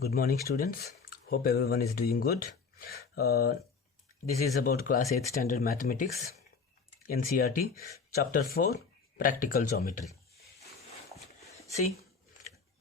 Good morning, students. Hope everyone is doing good. Uh, this is about class 8th standard mathematics, NCERT, chapter 4, practical geometry. See,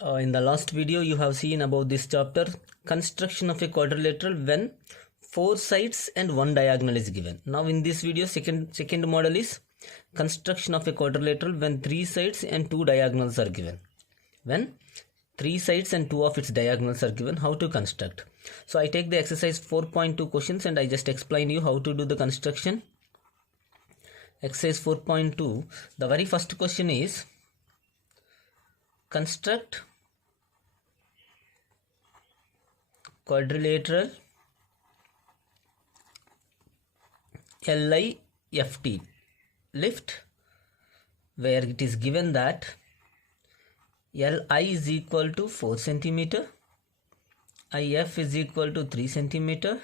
in the last video you have seen about this chapter, construction of a quadrilateral when 4 sides and 1 diagonal is given. Now in this video, second model is construction of a quadrilateral when 3 sides and 2 diagonals are given. When 3 sides and 2 of its diagonals are given, how to construct. So I take the exercise 4.2 questions and I just explain you how to do the construction. Exercise 4.2, the very first question is construct quadrilateral LIFT lift, where it is given that Li is equal to 4 cm, IF is equal to 3 cm,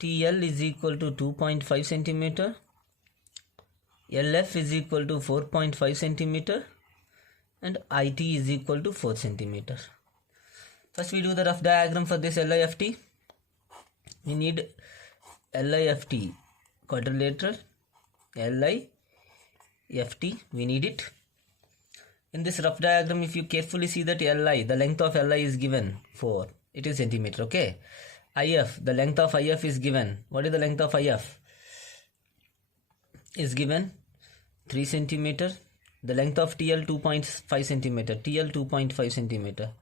TL is equal to 2.5 cm, LF is equal to 4.5 cm, and IT is equal to 4 cm. First we do the rough diagram for this LIFT. We need LIFT quadrilateral, LIFT, we need it. In this rough diagram, if you carefully see that Li, the length of Li is given 4, it is centimeter, okay. IF, the length of IF is given. What is the length of IF? Is given 3 centimeter. The length of TL 2.5 centimeter. TL 2.5 centimeter.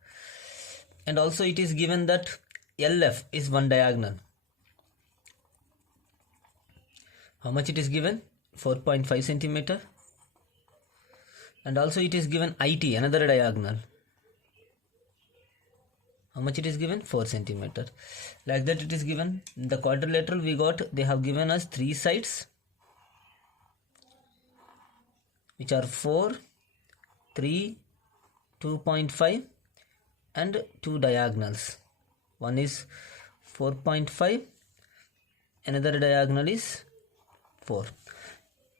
And also it is given that LF is one diagonal. How much it is given? 4.5 centimeter. And also it is given IT, another diagonal. How much it is given? 4 centimeter. Like that it is given. The quadrilateral we got, they have given us 3 sides, which are 4, 3, 2.5 and 2 diagonals. One is 4.5, another diagonal is 4.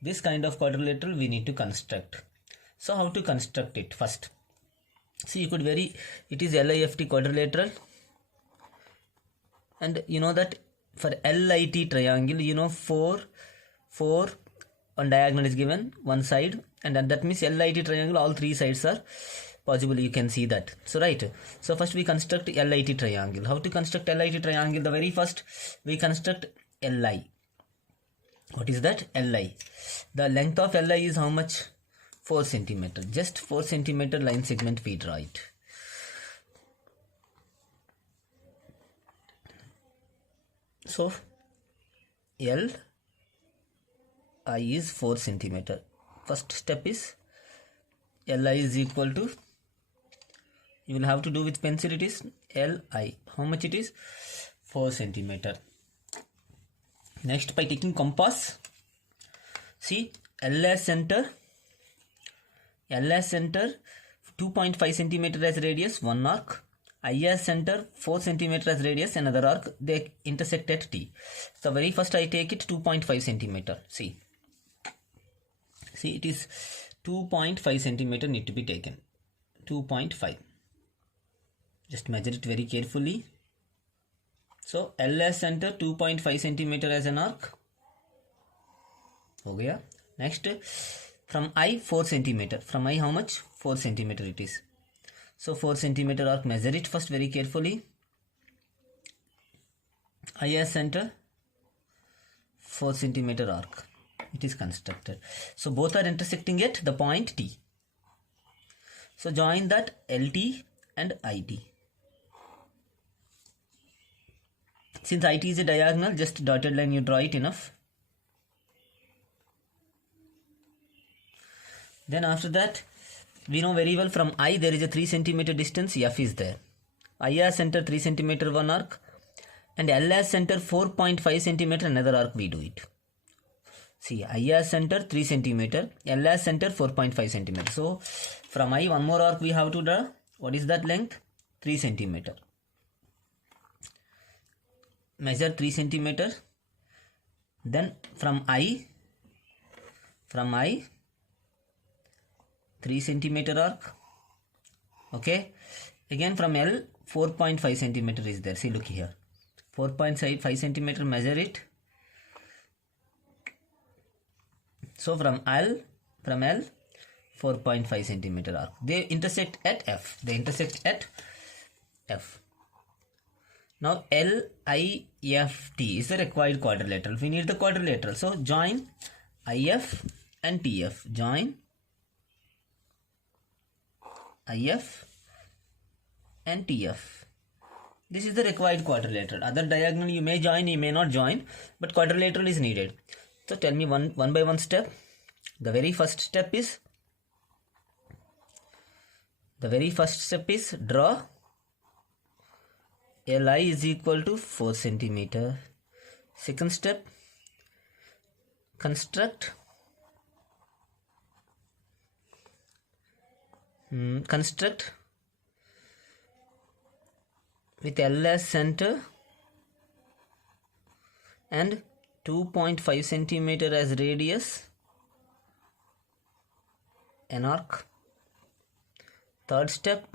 This kind of quadrilateral we need to construct. So how to construct it first? See, it is LIFT quadrilateral, and you know that for LIT triangle, 4, one diagonal is given, one side, and that means LIT triangle, all 3 sides are possible, you can see that. So right, so first we construct LIT triangle. How to construct LIT triangle? The very first we construct LI. What is that? LI. The length of LI is how much? 4 centimeter. Just 4 centimeter line segment we draw it. So L I is 4 centimeter. First step is Li is equal to, you will have to do with pencil, it is Li. How much it is? 4 centimeter. Next, by taking compass, see LS center 2.5 centimeter as radius, one arc. IS center 4 centimeter as radius, another arc. They intersect at T. So very first I take it 2.5 centimeter. See it is 2.5 centimeter need to be taken. 2.5. Just measure it very carefully. So LS center 2.5 centimeter as an arc. Okay. Next, from I 4 centimeter. From I how much? 4 centimeter it is. So 4 centimeter arc, measure it first very carefully. IS center 4 centimeter arc. It is constructed. So both are intersecting at the point T. So join that LT and IT. Since IT is a diagonal, just dotted line you draw it, enough. Then after that, we know very well from I there is a 3 centimeter distance, F is there. IS center 3 centimeter one arc, and LS center 4.5 centimeter another arc we do it. See, IS center 3 centimeter, LS center 4.5 centimeter. So from I one more arc we have to draw. What is that length? 3 centimeter. Measure 3 centimeter. Then from I 3 centimeter arc. Okay, again from L 4.5 centimeter is there. See, look here, 4.5 centimeter, measure it. So from L 4.5 centimeter arc. They intersect at F. Now LIFT is the required quadrilateral. We need the quadrilateral. So join IF and TF. Join IF and TF. This is the required quadrilateral. Other diagonal you may join, you may not join, but quadrilateral is needed. So tell me one by one step. The very first step is draw Li is equal to 4 centimeter. Second step, construct with L as center and 2.5 centimeter as radius an arc. Third step,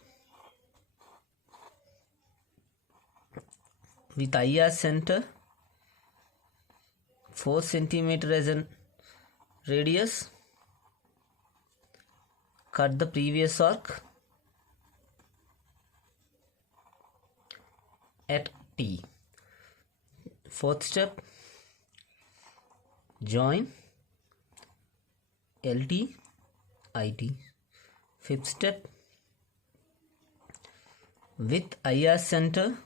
with I as center, 4 centimeter as a radius, cut the previous arc at T. Fourth step, join LT IT. Fifth step, with I as center,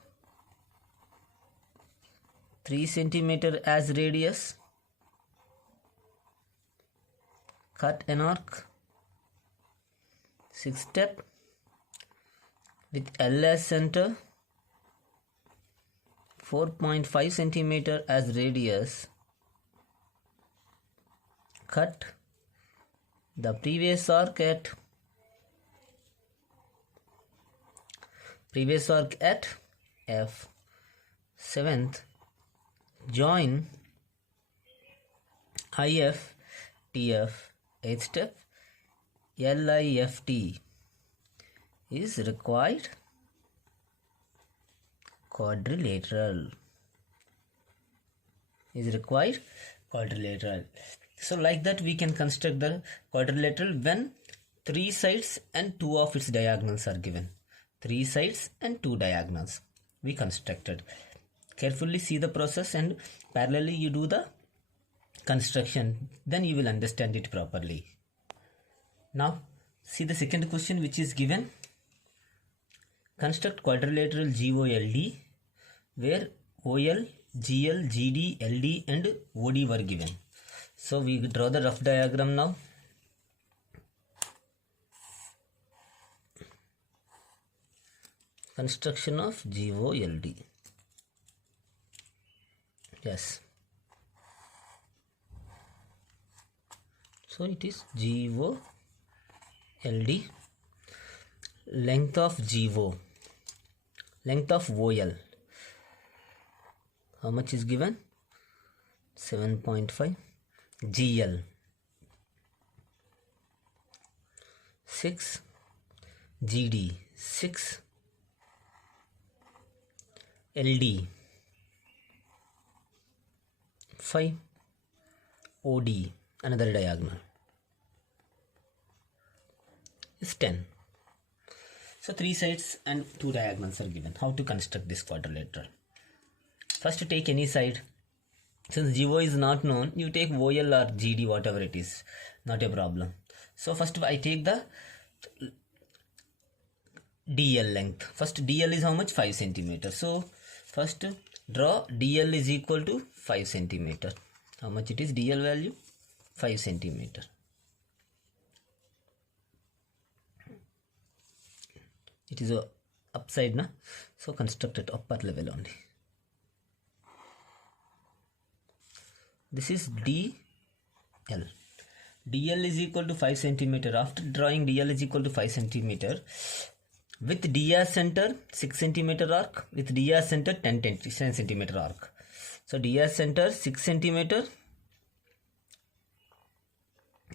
3 centimeter as radius, cut an arc. Sixth step, with L as center, 4.5 centimeter as radius, cut the previous arc at F. Seventh, join IF TF. Eighth step, LIFT is required quadrilateral. So like that we can construct the quadrilateral when 3 sides and 2 of its diagonals are given. 3 sides and 2 diagonals we constructed. Carefully see the process and parallelly you do the construction, then you will understand it properly. Now see the second question which is given. Construct quadrilateral GOLD where OL, GL, GD, LD and OD were given. So we draw the rough diagram now. Construction of GOLD. Yes. So it is GOLD. Length of GO. Length of OL. How much is given? 7.5. GL 6. GD 6. LD 5. OD, another diagonal, is 10. So 3 sides and 2 diagonals are given. How to construct this quadrilateral? First take any side. Since GO is not known, you take OL or GD, whatever it is, not a problem. So first I take the DL length. First DL is how much? 5 centimeter. So first draw DL is equal to 5 centimeter. How much it is? DL value 5 centimeter. It is a upside, na? So construct it upper level only. This is DL. DL is equal to 5 centimeter. After drawing DL is equal to 5 centimeter, with D as center 6 centimeter arc, with D as center 10 centimeter arc. So D as center 6 centimeter,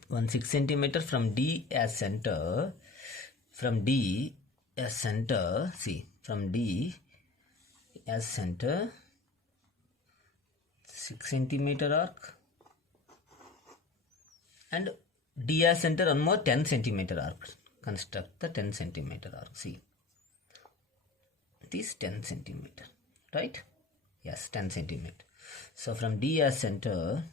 6 centimeter from D as center, see from D as center 6 centimeter arc, and D as center one more 10 centimeter arc. Construct the 10 centimeter arc. See, this 10 centimeter, right? Yes, 10 centimeter. So from D as center,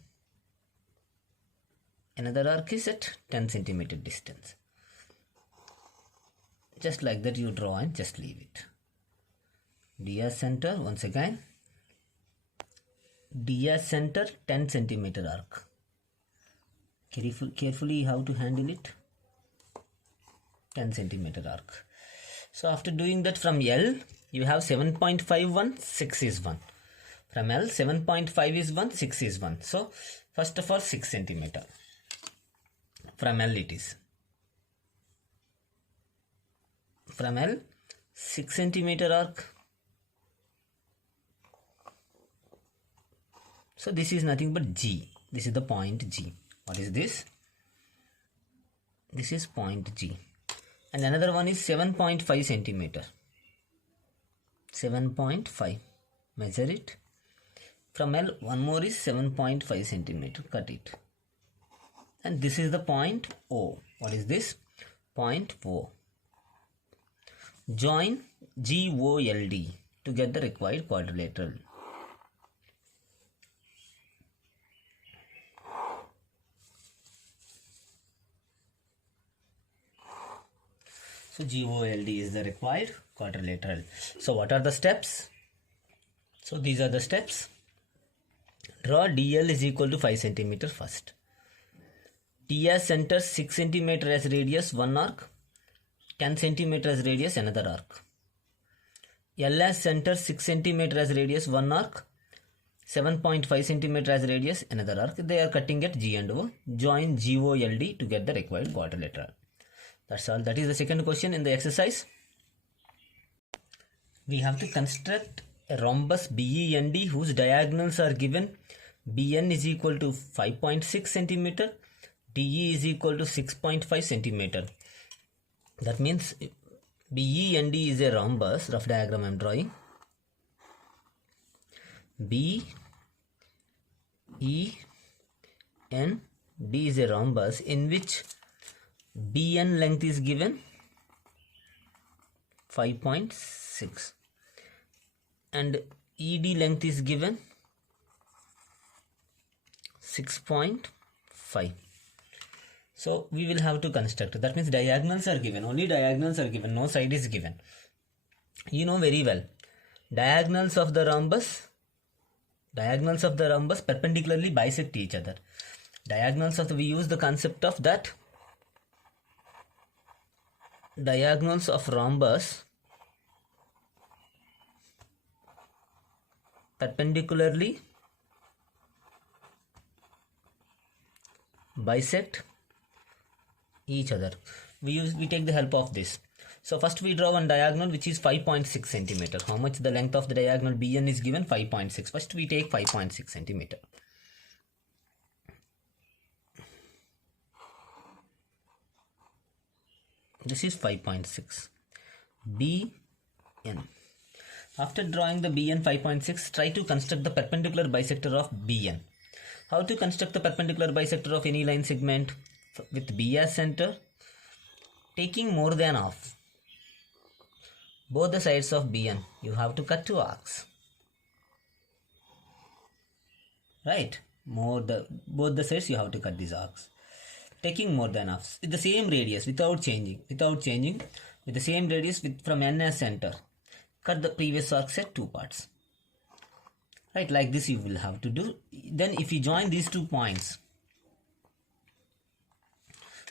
another arc is at 10 centimeter distance. Just like that you draw and just leave it. D as center, once again, D as center 10 centimeter arc. Carefully how to handle it. 10 centimeter arc. So after doing that, from L you have 7.51, 6 is 1. From L 7.5 is 1, 6 is 1. So first of all 6 centimeter. From L it is. From L 6 centimeter arc. So this is nothing but G. This is the point G. What is this? This is point G. And another one is 7.5 centimeter. 7.5. Measure it. From L, one more is 7.5 centimeter. Cut it. And this is the point O. What is this? Point O. Join GOLD to get the required quadrilateral. So GOLD is the required quadrilateral. So what are the steps? So these are the steps. Draw DL is equal to 5 centimeter first. T as center 6 centimeter as radius one arc, 10 centimeter as radius another arc. L as center 6 centimeter as radius one arc, 7.5 centimeter as radius another arc. They are cutting at G and O. Join GOLD to get the required quadrilateral. That's all. That is the second question in the exercise. We have to construct a rhombus BEND whose diagonals are given. BN is equal to 5.6 centimeter. DE is equal to 6.5 centimeter. That means BEND is a rhombus. Rough diagram I am drawing. BEND is a rhombus in which BN length is given 5.6 and ED length is given 6.5. So we will have to construct. That means diagonals are given. Only diagonals are given. No side is given. You know very well. Diagonals of the rhombus perpendicularly bisect each other. We use the concept of that. Diagonals of rhombus perpendicularly bisect each other. We take the help of this. So first we draw one diagonal which is 5.6 centimeter. How much the length of the diagonal BN is given? 5.6. First we take 5.6 centimeter. This is 5.6 BN. After drawing the BN 5.6, try to construct the perpendicular bisector of BN. How to construct the perpendicular bisector of any line segment? With B as center, taking more than half. Both the sides of BN, you have to cut two arcs. Right? Both the sides you have to cut these arcs. Taking more than half with the same radius without changing with the same radius from N as center. Cut the previous arcs at two parts. Right, like this you will have to do. Then if you join these 2 points,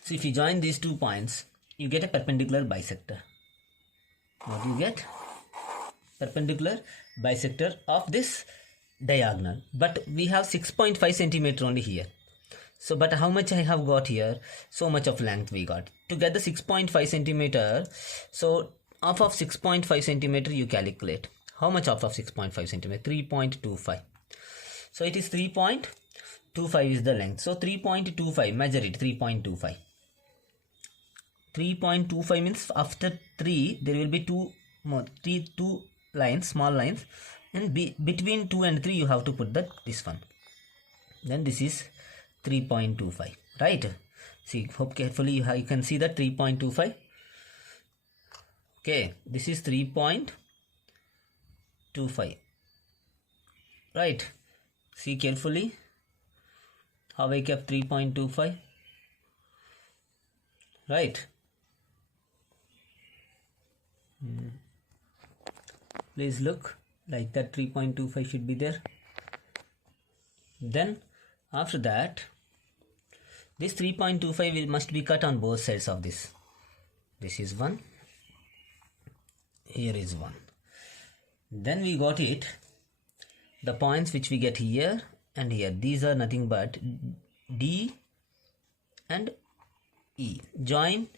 so if you join these 2 points, you get a perpendicular bisector. What do you get? Perpendicular bisector of this diagonal. But we have 6.5 centimeter only here. So, but how much I have got here? So much of length we got. To get the 6.5 centimeter, so half of 6.5 centimeter you calculate. How much half of 6.5 centimeter? 3.25. So it is 3.25 is the length. So 3.25, measure it, 3.25. 3.25 means after 3 there will be 2 two lines, small lines, and between 2 and 3 you have to put this one. Then this is 3.25, right? See, hope carefully you can see that 3.25. Okay, this is 3.25, right? See carefully how I kept 3.25, right? Please look, like that 3.25 should be there. Then after that, this 3.25 must be cut on both sides of this. This is one, here is one. Then we got it, the points which we get here and here, these are nothing but D and E. Join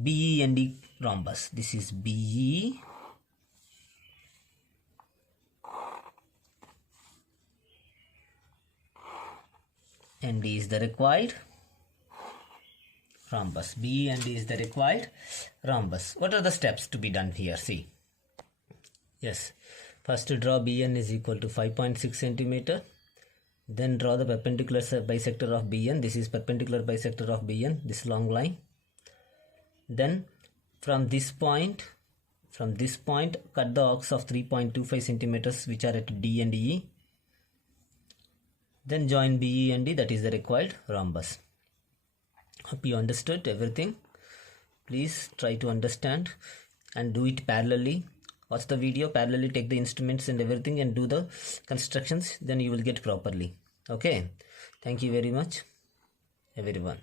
BE and D rhombus. This is BE and D is the required rhombus. B and D is the required rhombus. What are the steps to be done here? See. Yes. First draw BN is equal to 5.6 centimeter. Then draw the perpendicular bisector of BN. This is perpendicular bisector of BN, this long line. Then from this point, cut the arcs of 3.25 centimeters which are at D and E. Then join BE and D, that is the required rhombus. Hope you understood everything. Please try to understand and do it parallelly. Watch the video, parallelly take the instruments and everything and do the constructions, then you will get properly. Okay. Thank you very much, everyone.